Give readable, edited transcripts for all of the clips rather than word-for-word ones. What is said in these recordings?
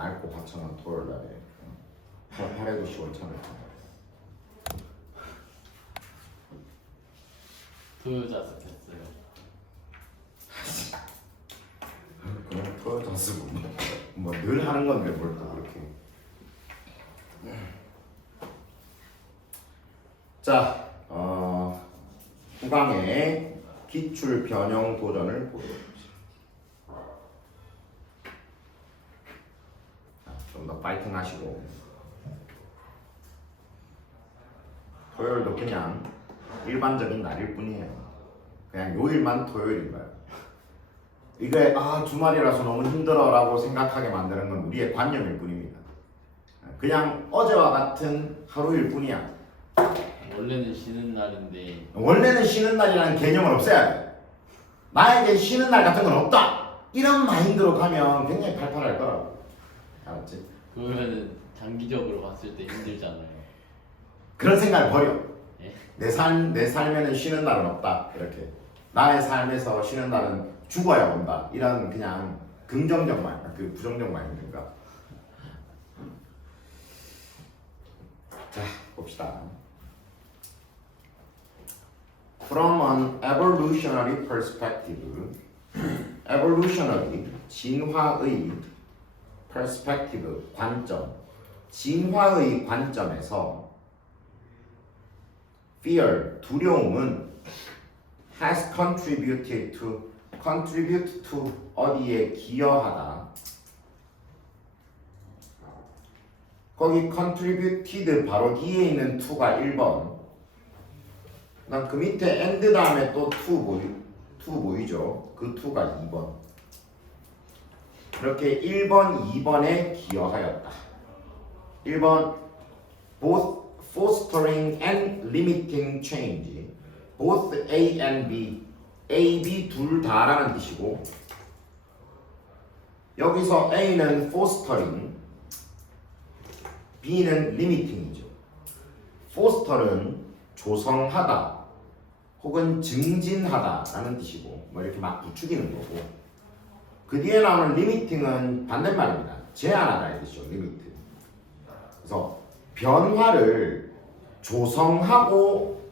맑고 화창한 토요일날에 8회도 10월 참을 토요 자습했어요. 그냥 토요 자습은 뭐늘 하는 건데 뭘 또 그렇게. 자, 후강의 기출 변형 도전을 보여줍시다. 좀 더 파이팅 하시고, 토요일도 그냥 일반적인 날일 뿐이에요. 그냥 요일만 토요일인 거예요. 이게 주말이라서 너무 힘들어라고 생각하게 만드는 건 우리의 관념일 뿐입니다. 그냥 어제와 같은 하루일 뿐이야. 원래는 쉬는 날인데 원래는 쉬는 날이라는 개념을 없애야 돼. 나에게 쉬는 날 같은 건 없다. 이런 마인드로 가면 굉장히 팔팔할 거라고. 알았지? 그러면은 장기적으로 봤을 때 힘들잖아요. 그런 생각을 버려. 예? 내 삶에는 쉬는 날은 없다. 이렇게. 나의 삶에서 쉬는 날은 죽어야 온다. 이런 그냥 긍정적 마인드, 부정적 마인드인가. 자, 봅시다. From an evolutionary perspective, evolutionary, 진화의 perspective, 관점, 진화의 관점에서 fear, 두려움은 has contribute to 어디에 기여하다. 거기 contributed 바로 뒤에 있는 to가 1번. 난 그 밑에 and 다음에 또 to 보이죠? 그 to가 2번. 이렇게 1번, 2번에 기여하였다. 1번 both fostering and limiting change. both A and B. A, B 둘 다라는 뜻이고, 여기서 A는 fostering, B는 limiting이죠. foster는 조성하다 혹은 증진하다라는 뜻이고, 뭐 이렇게 막 부추기는 거고, 그 뒤에 나오는 limiting은 반대말입니다. 제한하다 이 뜻이죠. limit. 그래서 변화를 조성하고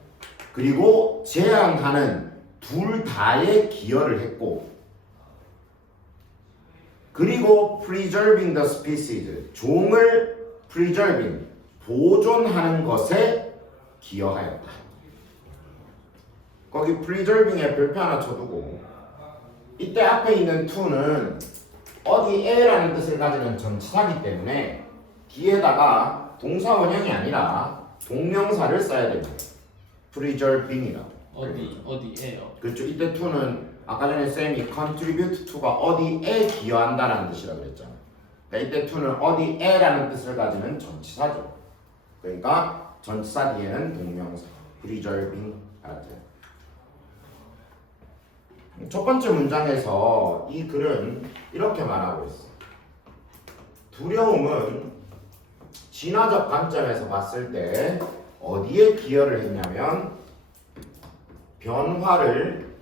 그리고 제한하는 둘 다에 기여를 했고, 그리고 preserving the species, 종을 preserving, 보존하는 것에 기여하였다. 거기 preserving에 별표 하나 쳐두고, 이때 앞에 있는 to는 어디에라는 뜻을 가지는 전치사기 때문에 뒤에다가 동사 원형이 아니라 동명사를 써야 됩니다. preserving이라고. 어디에요? 그렇죠. 이때 to는 아까 전에 쌤이 contribute to가 어디에 기여한다라는 뜻이라고 그랬잖아요. 그러니까 이때 to는 어디에라는 뜻을 가지는 전치사죠. 그러니까 전치사 뒤에는 동명사 preserving. 알았죠? 첫 번째 문장에서 이 글은 이렇게 말하고 있어. 두려움은 진화적 관점에서 봤을 때 어디에 기여를 했냐면 변화를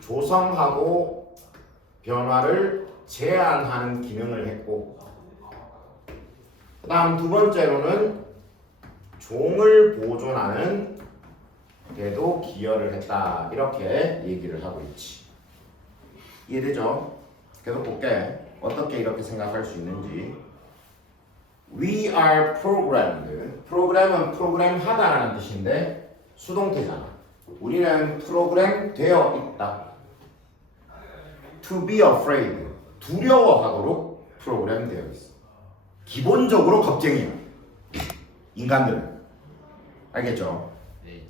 조성하고 변화를 제한하는 기능을 했고, 그 다음 두 번째로는 종을 보존하는 데도 기여를 했다. 이렇게 얘기를 하고 있지. 이해되죠? 계속 볼게. 어떻게 이렇게 생각할 수 있는지. We are programmed. 프로그램은 프로그램하다라는 뜻인데 수동태잖아. 우리는 프로그램 되어 있다. To be afraid. 두려워하도록 프로그램 되어 있어. 기본적으로 겁쟁이야. 인간들은. 알겠죠? 네.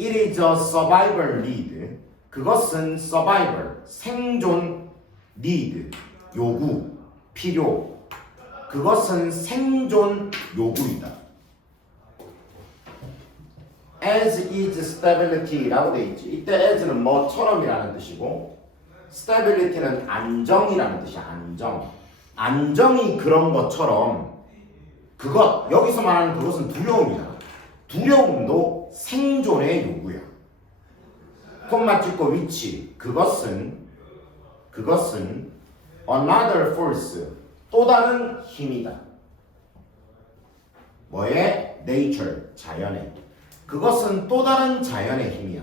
It is a survival need. 그것은 survival, 생존, need, 요구, 필요. 그것은 생존 요구이다. As is stability라고 돼 있지. 이때 as는 뭐처럼이라는 뜻이고, stability는 안정이라는 뜻이야. 안정. 안정이 그런 것처럼 그것, 여기서 말하는 그것은 두려움이잖아. 두려움도 생존의 요구야. 콤마 찍고 위치. 그것은 another force. 또 다른 힘이다. 뭐의? nature, 자연의. 그것은 또 다른 자연의 힘이야.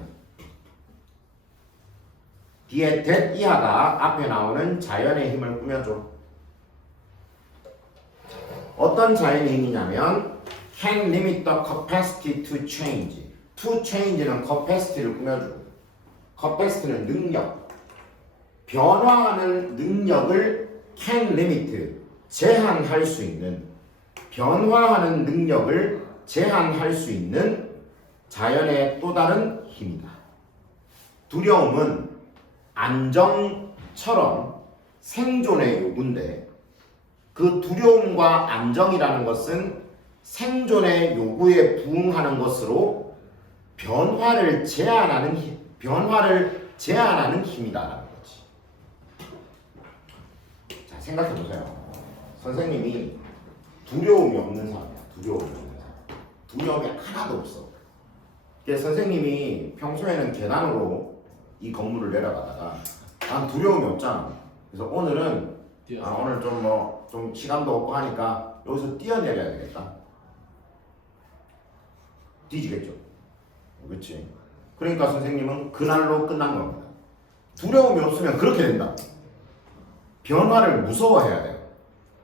뒤에 that 이하가 앞에 나오는 자연의 힘을 꾸며줘. 어떤 자연의 힘이냐면 can limit the capacity to change. to change는 capacity를 꾸며주고 capacity는 능력. 변화하는 능력을 can limit, 제한할 수 있는, 변화하는 능력을 제한할 수 있는 자연의 또 다른 힘이다. 두려움은 안정처럼 생존의 요구인데 그 두려움과 안정이라는 것은 생존의 요구에 부응하는 것으로 변화를 제한하는 힘이다라는 거지. 자, 생각해 보세요. 선생님이 두려움이 없는 사람이야. 두려움이 없는 사람. 두려움이 하나도 없어. 그래서 선생님이 평소에는 계단으로 이 건물을 내려가다가 난 두려움이 없잖아. 그래서 오늘은 오늘 좀 시간도 없고 하니까 여기서 뛰어내려야 되겠다. 뒤지겠죠. 그렇지. 그러니까 선생님은 그날로 끝난 겁니다. 두려움이 없으면 그렇게 된다. 변화를 무서워해야 돼요.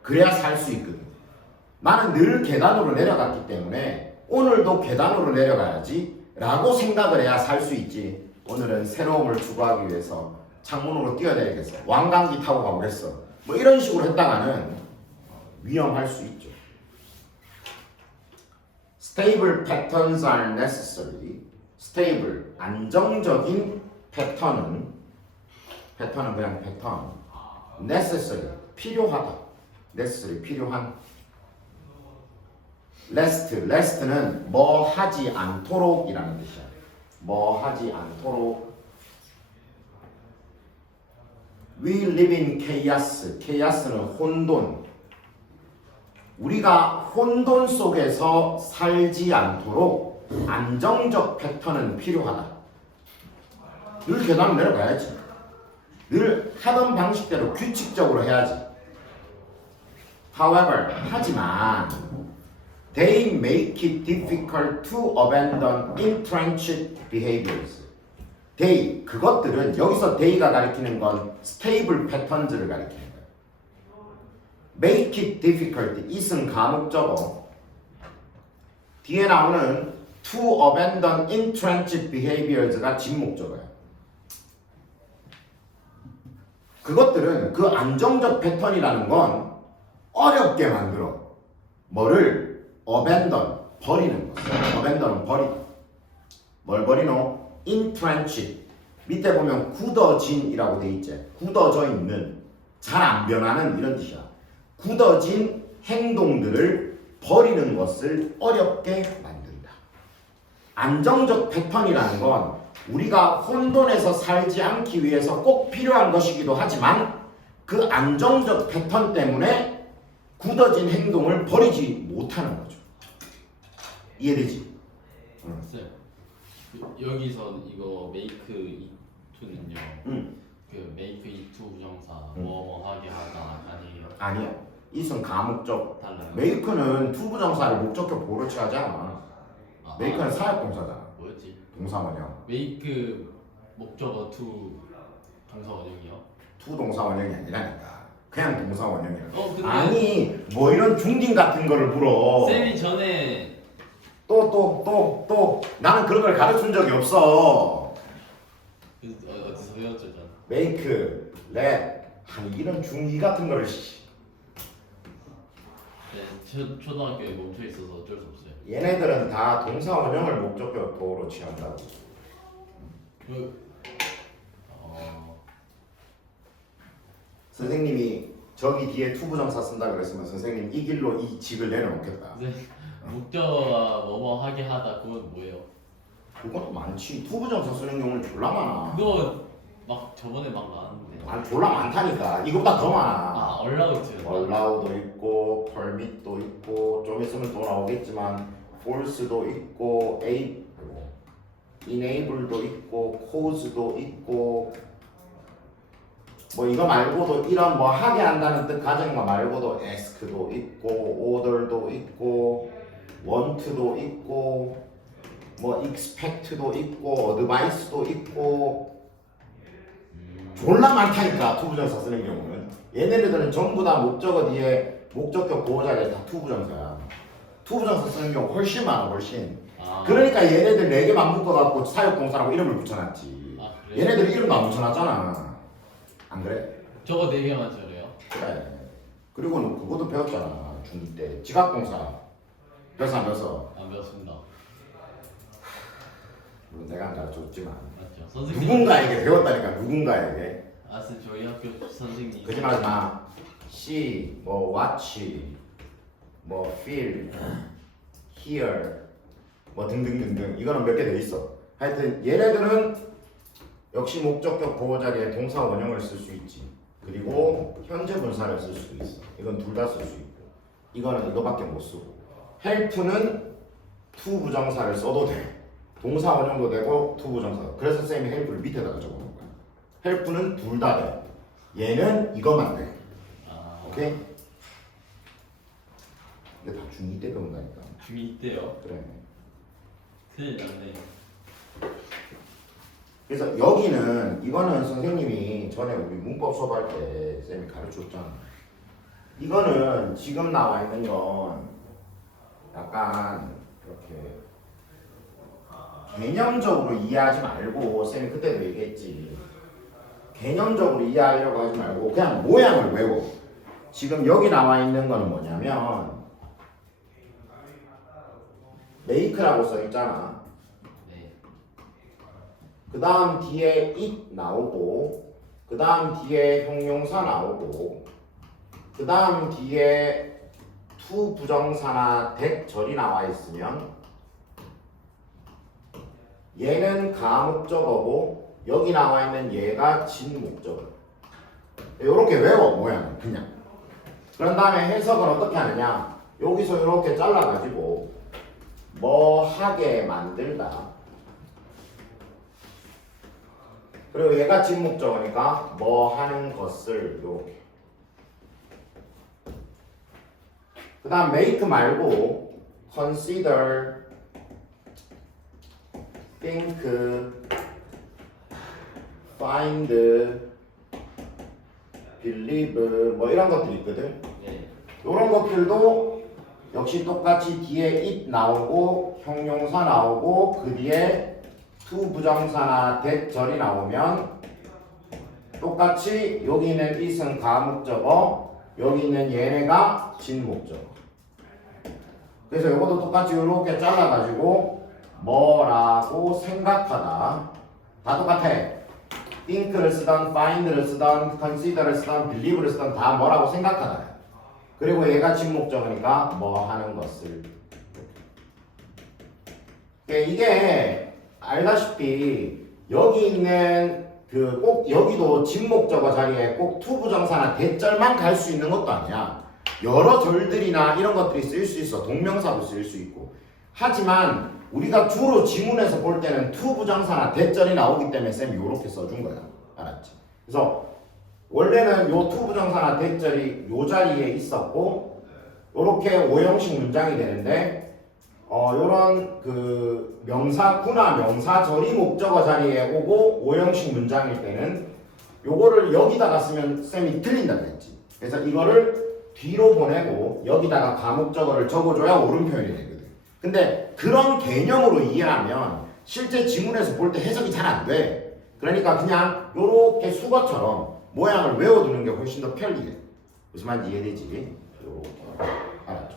그래야 살 수 있거든. 나는 늘 계단으로 내려갔기 때문에 오늘도 계단으로 내려가야지 라고 생각을 해야 살 수 있지. 오늘은 새로움을 추구하기 위해서 창문으로 뛰어내리겠어. 왕관기 타고 가보겠어. 뭐 이런 식으로 했다가는 위험할 수 있죠. Stable patterns are necessary. stable, 안정적인 패턴은 그냥 패턴. necessary, 필요하다. necessary, 필요한. lest는 뭐 하지 않도록 이라는 뜻이야. 뭐 하지 않도록. We live in chaos. chaos는 혼돈. 우리가 혼돈 속에서 살지 않도록 안정적 패턴은 필요하다. 늘 계단을 내려가야지. 늘 하던 방식대로 규칙적으로 해야지. However, 하지만 they make it difficult to abandon entrenched behaviors. they, 그것들은 여기서 they가 가리키는 건 stable patterns를 가리키는 거예요. make it difficult, it은 가목적어. 뒤에 나오는 to abandon entrenched behaviors가 진목적어예요. 그것들은 그 안정적 패턴이라는 건 어렵게 만들어. 뭐를? abandon, 버리는 것. abandon은 버리다. 뭘 버리노? entrenched. 밑에 보면 굳어진이라고 돼 있지. 굳어져 있는, 잘 안 변하는 이런 뜻이야. 굳어진 행동들을 버리는 것을 어렵게 만든다. 안정적 패턴이라는 건 우리가 혼돈에서 살지 않기 위해서 꼭 필요한 것이기도 하지만 그 안정적 패턴 때문에 굳어진 행동을 버리지 못하는 거죠. 이해되지? 쌤, 여기서 이거 make it to는요. 그 make it to 부정사 뭐뭐 하게 하다 아니에요? 아니야. 이은 가목적. 달라요. make는 to 부정사를 목적격 보호로 취하지 않아. make는 사역동사잖아. 뭐였지? 동사원형. make 목적어 to 동사 원형이요? to 동사원형이 아니라니까. 그냥 동사원형이야. 근데 아니 뭐 이런 중딩 같은 거를 물어. 쌤이 전에 또 나는 그런 걸 가르친 적이 없어. 어디서 배웠죠 전? make, let 아니 이런 중2 같은 거를 네, 초등학교에 멈춰 있어서 어쩔 수 없어요. 얘네들은 다 동사원형을 목적격 보호로 취한다고. 선생님이 저기 뒤에 투부정사 쓴다 그랬으면 선생님 이 길로 이 직을 내려놓겠다. 네, 목적어가 뭐뭐 하게 하다 그건 뭐예요? 그것도 많지. 투부정사 쓰는 경우는 졸라 많아. 그거 막 저번에 막 나왔는데. 아니 졸라 많다니까. 이거보다 더 많아. allowed요. allow도 있고 permit도 있고 좀 있으면 또 나오겠지만 force도 있고 enable도 있고 cause도 있고 뭐 이거 말고도 이런 뭐 하게 한다는 뜻 가진 거 말고도 ask도 있고 order도 있고 want도 있고 뭐 expect도 있고 advice도 있고 졸라 많다니까 투부정사 쓰는 경우는. 얘네들은 전부 다 목적어 뒤에 목적격 보호자리에 다 투부정사야. 투부정사 쓰는 경우 훨씬 많아 훨씬. 그러니까 얘네들 4개만 묶어갖고 사역동사라고 이름을 붙여놨지. 그래요? 얘네들 이름도 안 붙여놨잖아. 안 그래? 저거 4개만 저래요? 그래. 그리고 너 그것도 배웠잖아 중2 때 지각동사 배웠어 안 배웠어? 안 배웠습니다. 물론 내가 안 가르쳐줬지만 맞죠? 선생님. 누군가에게 배웠다니까 누군가에게. 쌤 저희 학교 선생님. 거짓말하지 마. see, 뭐 watch, 뭐 feel, hear, 뭐 등등등등 이거는 몇 개 돼 있어. 하여튼 얘네들은 역시 목적격 보호 자리에 동사 원형을 쓸 수 있지. 그리고 현재 분사를 쓸 수도 있어. 이건 둘 다 쓸 수 있고. 이거는 이거밖에 못 쓰고. help는 to 부정사를 써도 돼. 동사 원형도 되고 to 부정사. 그래서 쌤이 help를 밑에다가 적어놓은 거야. help는 둘 다 돼. 얘는 이거만 돼. 오케이? 근데 다 중2 때 배운다니까. 중2 때요? 그래. 큰일 났네. 그래서 여기는 이거는 선생님이 전에 우리 문법 수업할 때 쌤이 가르쳐줬잖아. 이거는 지금 나와 있는 건 약간 이렇게 개념적으로 이해하지 말고 쌤이 그때도 얘기했지. 개념적으로 이해하려고 하지 말고 그냥 모양을 외워. 지금 여기 나와 있는 거는 뭐냐면 make라고 써 있잖아. 네. 그 다음 뒤에 it 나오고 그 다음 뒤에 형용사 나오고 그 다음 뒤에 to 부정사나 that 절이 나와 있으면 얘는 가목적어고 여기 나와 있는 얘가 진목적어. 이렇게 외워 모양을 그냥. 그런 다음에 해석을 어떻게 하느냐. 여기서 이렇게 잘라가지고 뭐 하게 만들다. 그리고 얘가 진목적어니까 뭐 하는 것을 이렇게. 그 다음 make 말고 consider, think, find, believe 뭐 이런 것들이 있거든. 네. 이런 것들도 역시 똑같이 뒤에 it 나오고 형용사 나오고 그 뒤에 to 부정사나 that 절이 나오면 똑같이 여기 있는 it은 가목적어 여기 있는 얘네가 진목적어. 그래서 이것도 똑같이 이렇게 잘라가지고 뭐라고 생각하다 다 똑같아. think를 쓰던 find를 쓰던 consider를 쓰던 believe를 쓰던 다 뭐라고 생각하다. 그리고 얘가 진목적어니까 뭐 하는 것을. 이게 알다시피 여기 있는 그 꼭 여기도 진목적어 자리에 꼭 to 부정사나 대절만 갈 수 있는 것도 아니야. 여러 절들이나 이런 것들이 쓰일 수 있어. 동명사도 쓰일 수 있고. 하지만 우리가 주로 지문에서 볼 때는 to 부정사나 대절이 나오기 때문에 쌤이 이렇게 써준 거야. 알았지? 그래서 원래는 요 to 부정사나 대절이 요 자리에 있었고 요렇게 오형식 문장이 되는데 요런 그 명사구나 명사절이 목적어 자리에 오고 오형식 문장일 때는 요거를 여기다가 쓰면 쌤이 틀린다 그랬지. 그래서 이거를 뒤로 보내고 여기다가 가목적어를 적어줘야 옳은 표현이 되거든. 근데 그런 개념으로 이해하면 실제 지문에서 볼 때 해석이 잘 안 돼. 그러니까 그냥 요렇게 수거처럼 모양을 외워두는 게 훨씬 더 편리해. 무슨 말인지 이해되지? 요렇게. 알았죠?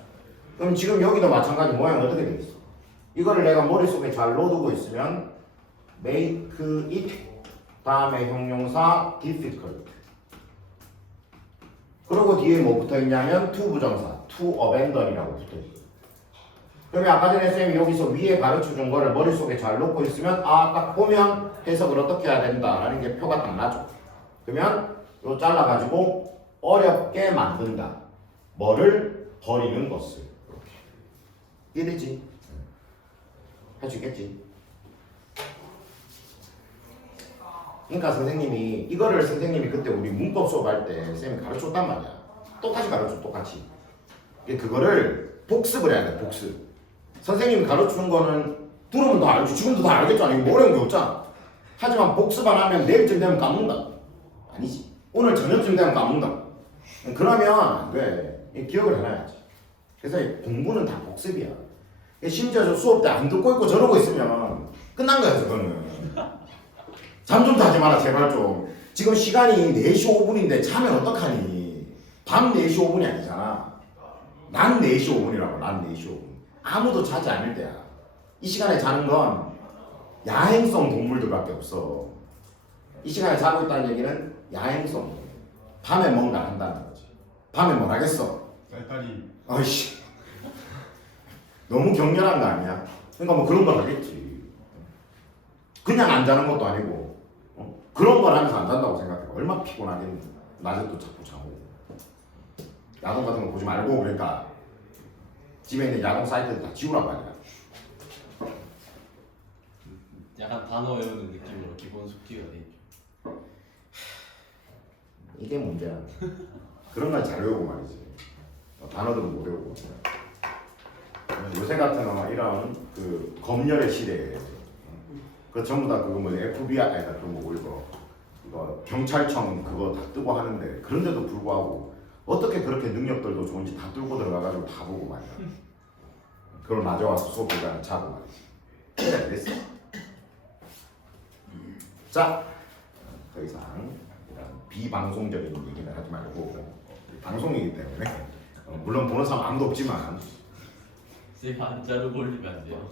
그럼 지금 여기도 마찬가지 모양이 어떻게 되겠어? 이거를 내가 머릿속에 잘 넣어두고 있으면 make it 다음에 형용사 difficult 그리고 뒤에 뭐 붙어있냐면 to 부정사 to abandon이라고 붙어있어. 그러면 아까 전에 쌤이 여기서 위에 가르쳐준 거를 머릿속에 잘 넣고 있으면 딱 보면 해석을 어떻게 해야 된다라는 게 표가 딱 나죠. 그러면 요 잘라가지고 어렵게 만든다. 뭐를? 버리는 것을. 이렇게. 이해되지? 할 수 있겠지? 그러니까 선생님이 이거를 선생님이 그때 우리 문법 수업할 때 선생님이 가르쳐줬단 말이야. 똑같이 가르쳐 똑같이. 그거를 복습을 해야 돼. 복습. 선생님이 가르치는 거는 들으면 다 알지. 지금도 다 알겠잖아. 이거 어려운 게 없잖아. 하지만 복습 안 하면 내일쯤 되면 까먹는다. 아니지. 오늘 저녁쯤 되면 까먹는다. 그러면 안 돼. 기억을 해놔야지. 그래서 공부는 다 복습이야. 심지어 저 수업 때 안 듣고 있고 저러고 있으면 끝난 거야, 그거는. 잠 좀 자지 마라, 제발 좀. 지금 시간이 4시 5분인데 자면 어떡하니? 밤 4시 5분이 아니잖아. 난 4시 5분이라고, 난 4시 5분. 아무도 자지 않을 때야. 이 시간에 자는 건 야행성 동물들밖에 없어. 이 시간에 자고 있다는 얘기는 야행성 동물. 밤에 뭔가 한다는 거지. 밤에 뭘 하겠어? 쌀다리. 아이씨. 너무 격렬한 거 아니야? 그러니까 뭐 그런 걸 하겠지. 그냥 안 자는 것도 아니고 그런 걸 하면서 안 잔다고 생각해. 얼마나 피곤하겠니. 낮에 또 자꾸 자고. 야동 같은 거 보지 말고 그러니까 집에 있는 야동 사이트들 다 지우라고 하냐. 약간 단어 외우는 느낌으로 기본 숙지가 돼 있죠. 이게 문제야. 그런 건 잘 외우고 말이지. 단어들은 못 외우고. 요새 같은 이런 그 검열의 시대에 그 전부 다 그거 뭐 FBI 아니다 그런 거 이거 경찰청 그거 다 뜨고 하는데 그런데도 불구하고 어떻게 그렇게 능력들도 좋은지 다 뚫고 들어가가지고 다 보고 말이야. 그걸 마저 와서 수업 시간에 자고 말이지. 됐어. 자, 더 이상 이런 비방송적인 얘기는 하지 말고 방송이기 때문에 물론 보는 사람 아무도 없지만. 쌤 안 자르고 올리면 안 돼요.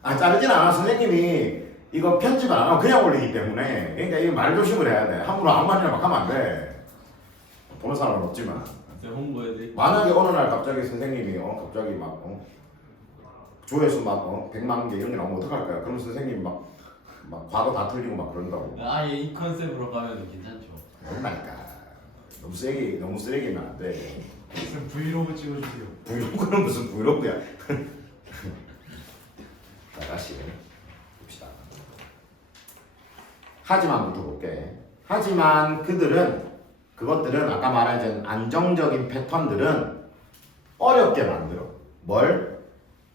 아 자르진 않아. 선생님이 이거 편집을 안 하고 그냥 올리기 때문에 그러니까 이 말 조심을 해야 돼. 함부로 아무 말이나 막 하면 안 돼. 보는 사람은 없지만 쌤 홍보해드릴게요. 만약에 어느 날 갑자기 선생님이 갑자기 막 조회수 막 100만 개 이런 게 나오면 어떡할 거야? 그럼 선생님 막 과거 다 틀리고 막 그런다고. 아예 이 컨셉으로 가면 괜찮죠. 그러니까 너무 쓰레기면 안 돼. 쌤 브이로그 찍어주세요. 브이로그는 무슨 브이로그야? 자 다시 봅시다. 하지만부터 볼게. 하지만 그것들은 아까 말한 안정적인 패턴들은 어렵게 만들어. 뭘?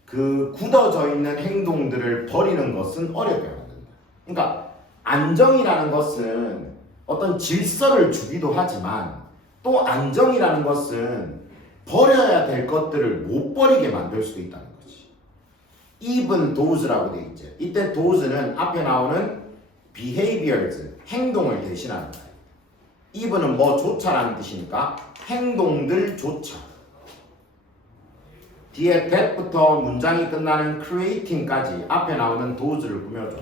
그 굳어져 있는 행동들을 버리는 것은 어렵게 만든다. 그러니까 안정이라는 것은 어떤 질서를 주기도 하지만 또 안정이라는 것은 버려야 될 것들을 못 버리게 만들 수도 있다는 거지. even those라고 돼 있지. 이때 those는 앞에 나오는 behaviors, 행동을 대신하는 거야. even은 뭐조차라는 뜻이니까 행동들조차. 뒤에 that부터 문장이 끝나는 creating까지 앞에 나오는 those를 꾸며줘.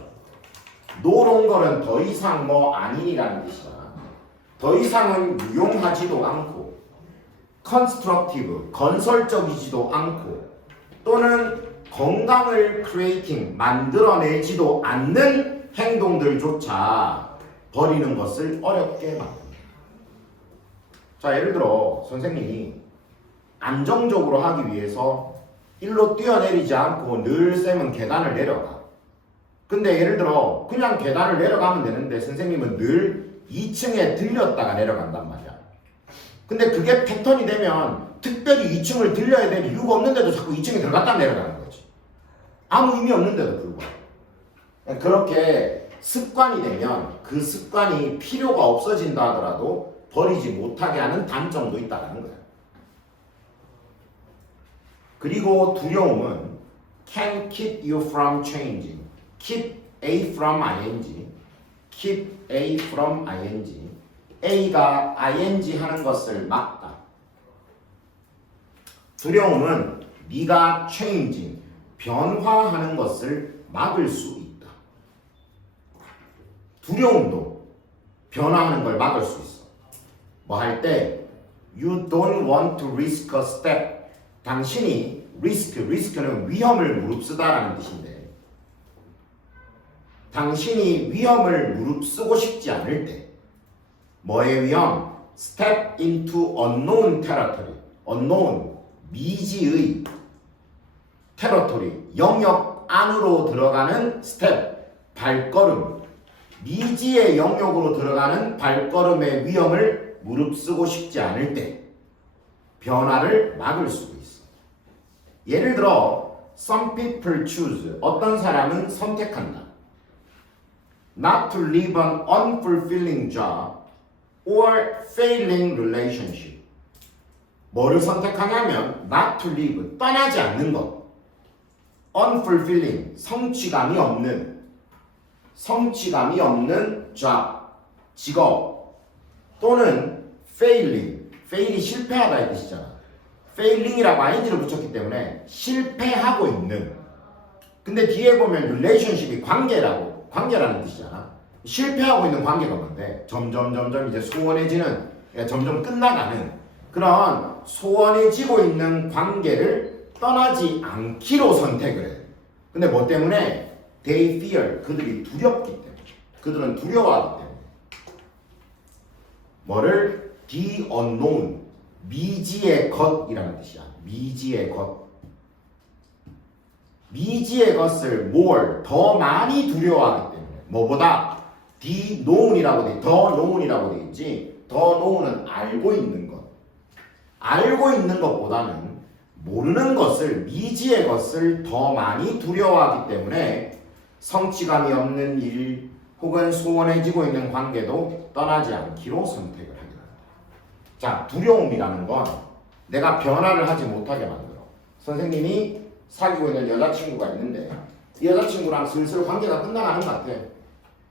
no longer은 더 이상 아니라는 뜻이야. 더 이상은 유용하지도 않고 constructive, 건설적이지도 않고 또는 건강을 creating, 만들어내지도 않는 행동들조차 버리는 것을 어렵게 만든다. 자, 예를 들어 선생님이 안정적으로 하기 위해서 일로 뛰어내리지 않고 늘 쌤은 계단을 내려가. 근데 예를 들어 그냥 계단을 내려가면 되는데 선생님은 늘 2층에 들렸다가 내려간단 말이야. 근데 그게 패턴이 되면 특별히 2층을 들려야 될 이유가 없는데도 자꾸 2층에 들어갔다 내려가는 거지. 아무 의미 없는데도 불구하고. 그렇게 습관이 되면 그 습관이 필요가 없어진다 하더라도 버리지 못하게 하는 단점도 있다는 거야. 그리고 두려움은 can keep you from changing. keep A from ing. keep A from ing. A가 ing 하는 것을 막다. 두려움은 네가 changing, 변화하는 것을 막을 수 있다. 두려움도 변화하는 걸 막을 수 있어. 뭐 할 때 you don't want to risk a step. 당신이 risk는 위험을 무릅쓰다라는 뜻인데 당신이 위험을 무릅쓰고 싶지 않을 때 뭐의 위험? step into unknown territory. unknown, 미지의 territory, 영역 안으로 들어가는 step, 발걸음. 미지의 영역으로 들어가는 발걸음의 위험을 무릅쓰고 싶지 않을 때 변화를 막을 수도 있어. 예를 들어 some people choose, 어떤 사람은 선택한다. not to live an unfulfilling job or failing relationship. 뭐를 선택하냐면 not to live, 떠나지 않는 것. unfulfilling, 성취감이 없는 job, 직업. 또는 failing, fail이 실패하다 이 뜻이잖아. failing이라고 ing를 붙였기 때문에 실패하고 있는. 근데 뒤에 보면 relationship이 관계라는 뜻이잖아. 실패하고 있는 관계가 뭔데? 점점 이제 소원해지는, 점점 끝나가는 그런 소원해지고 있는 관계를 떠나지 않기로 선택을 해. 근데 뭐 때문에? They fear, 그들이 두렵기 때문에. 그들은 두려워하기 때문에. 뭐를? The unknown, 미지의 것이라는 뜻이야. 미지의 것. 미지의 것을 more, 더 많이 두려워하기 때문에. 뭐보다? The known이라고 돼, 더 known이라고 돼 있지. 더 know는 알고 있는 것. 알고 있는 것보다는 모르는 것을, 미지의 것을 더 많이 두려워하기 때문에 성취감이 없는 일 혹은 소원해지고 있는 관계도 떠나지 않기로 선택을 하게 됩니다. 자, 두려움이라는 건 내가 변화를 하지 못하게 만들어. 선생님이 사귀고 있는 여자친구가 있는데 이 여자친구랑 슬슬 관계가 끝나가는 것 같아.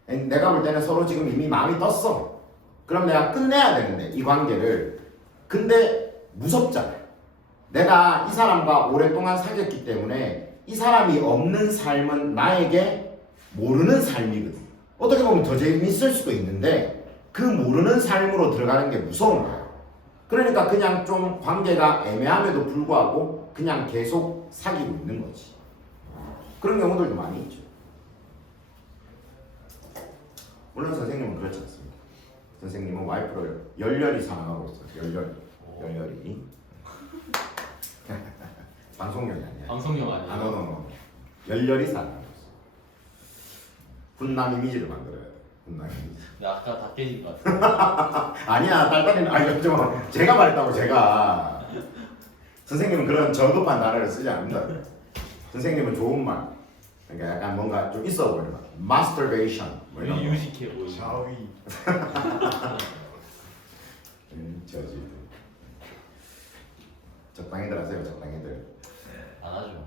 내가 볼 때는 서로 지금 이미 마음이 떴어. 그럼 내가 끝내야 되는데 이 관계를. 근데 무섭잖아. 내가 이 사람과 오랫동안 사귀었기 때문에 이 사람이 없는 삶은 나에게 모르는 삶이거든. 어떻게 보면 더 재밌을 수도 있는데 그 모르는 삶으로 들어가는 게 무서운 거야. 그러니까 그냥 좀 관계가 애매함에도 불구하고 그냥 계속 사귀고 있는 거지. 그런 경우들도 많이 있죠. 물론 선생님은 그렇지 않습니다. 선생님은 와이프를 열렬히 사랑하고 있어요. 열렬히. 방송용이 아니야. 방송용 아니야. 노. 열렬히 사랑하고 있어. 훈남 이미지를 만들어야 돼. 훈남 이미지. 근데 아까 다 깨진 것 같아. 아니야, 딸딸이는 아니 좀 제가 말했다고 제가. 선생님은 그런 저급한 단어를 쓰지 않는다. 선생님은 좋은 말. 그러니까 약간 뭔가 좀 있어 보이는 말. masturbation. 뭐 이런 거. 유식해 보이는. 샤위. 저지. 적당히들 하세요, 적당히들. 안 하죠.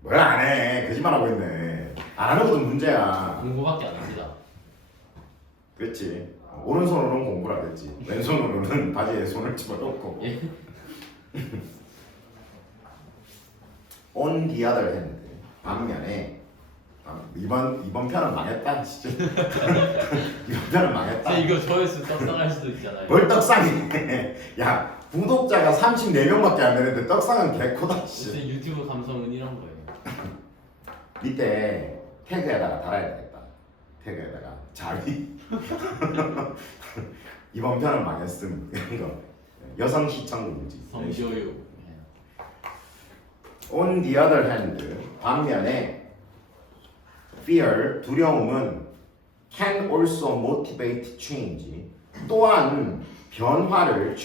뭐야 안 해. 거짓말하고 있네. 안 하는 것도 문제야. 공부밖에 안 합니다. 그렇지. 오른손으로는 공부를 하겠지. 왼손으로는 바지에 손을 집어넣고. 예? On the other hand, 반면에 이번 편은 망했다 진짜. 이번 편은 망했다. 근데 이거 조회수 떡상할 수도 있잖아요. 뭘 떡상이네. 야 구독자가 34명밖에 안 되는데 떡상은 개코다. 근데 유튜브 감성은 이런 거예요. 밑에 태그에다가 달아야 되겠다. 태그에다가 자위. 이번 편은 망했음 이런 거. 여성 시청 금지. 성교육. On the other hand, 반면에 fear, 두려움은 can also motivate change. 또한 변화를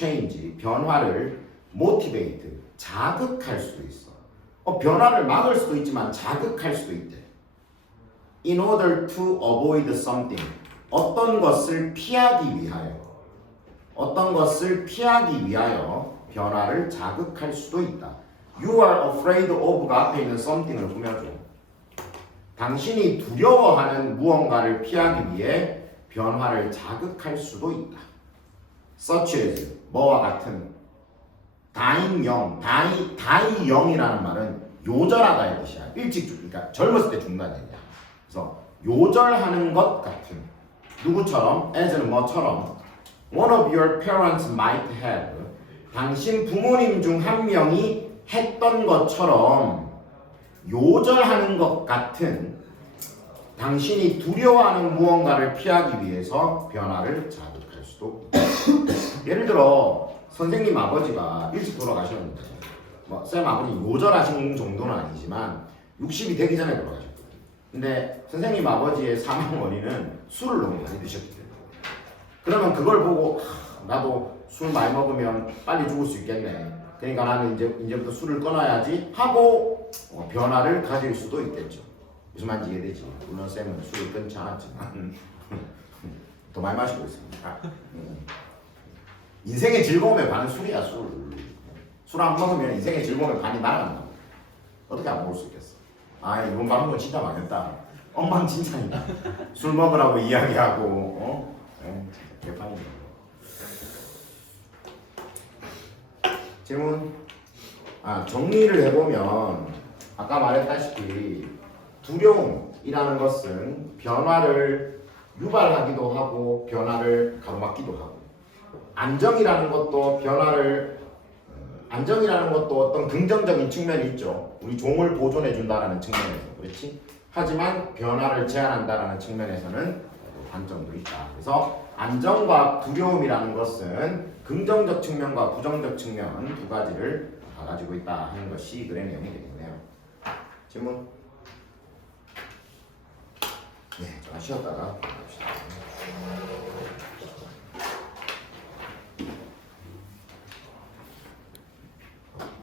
motivate, 자극할 수도 있어. 변화를 막을 수도 있지만 자극할 수도 있대. In order to avoid something, 어떤 것을 피하기 위하여 변화를 자극할 수도 있다. You are afraid of가 앞에 있는 something을 꾸며줘. 당신이 두려워하는 무언가를 피하기 위해 변화를 자극할 수도 있다. Such as, 뭐와 같은. dying young이라는 말은 요절하다의 뜻이야. 일찍 그러니까 젊었을 때 죽는다는 얘기야. 그래서 요절하는 것 같은. 누구처럼? as는 뭐처럼. One of your parents might have. 당신 부모님 중 한 명이 했던 것처럼 요절하는 것 같은 당신이 두려워하는 무언가를 피하기 위해서 변화를 자극할 수도 있다. 예를 들어 선생님 아버지가 일찍 돌아가셨는데 쌤 아버지 요절하신 정도는 아니지만 60이 되기 전에 돌아가셨거든요. 근데 선생님 아버지의 사망 원인은 술을 너무 많이 드셨기 때문에. 그러면 그걸 보고 나도 술 많이 먹으면 빨리 죽을 수 있겠네. 그러니까 나는 이제부터 술을 끊어야지 하고 변화를 가질 수도 있겠죠. 무슨 말인지 이해되지? 물론 쌤은 술을 끊지 않았지만 더 많이 마시고 있습니다. 인생의 즐거움의 반은 술이야, 술. 술 안 먹으면 인생의 즐거움의 반이 날아간다. 어떻게 안 먹을 수 있겠어? 아, 이번 방송은 진짜 망했다. 엉망진창이다. 술 먹으라고 이야기하고, 개판이네. 질문. 정리를 해보면 아까 말했다시피 두려움이라는 것은 변화를 유발하기도 하고 변화를 가로막기도 하고, 안정이라는 것도 안정이라는 것도 어떤 긍정적인 측면이 있죠. 우리 종을 보존해 준다라는 측면에서, 그렇지? 하지만 변화를 제한한다라는 측면에서는 단점도 있다. 그래서 안정과 두려움이라는 것은 긍정적 측면과 부정적 측면 두 가지를 다 가지고 있다 하는 것이 글의 내용이 되겠네요. 질문? 네, 잠깐 쉬었다가 봅시다.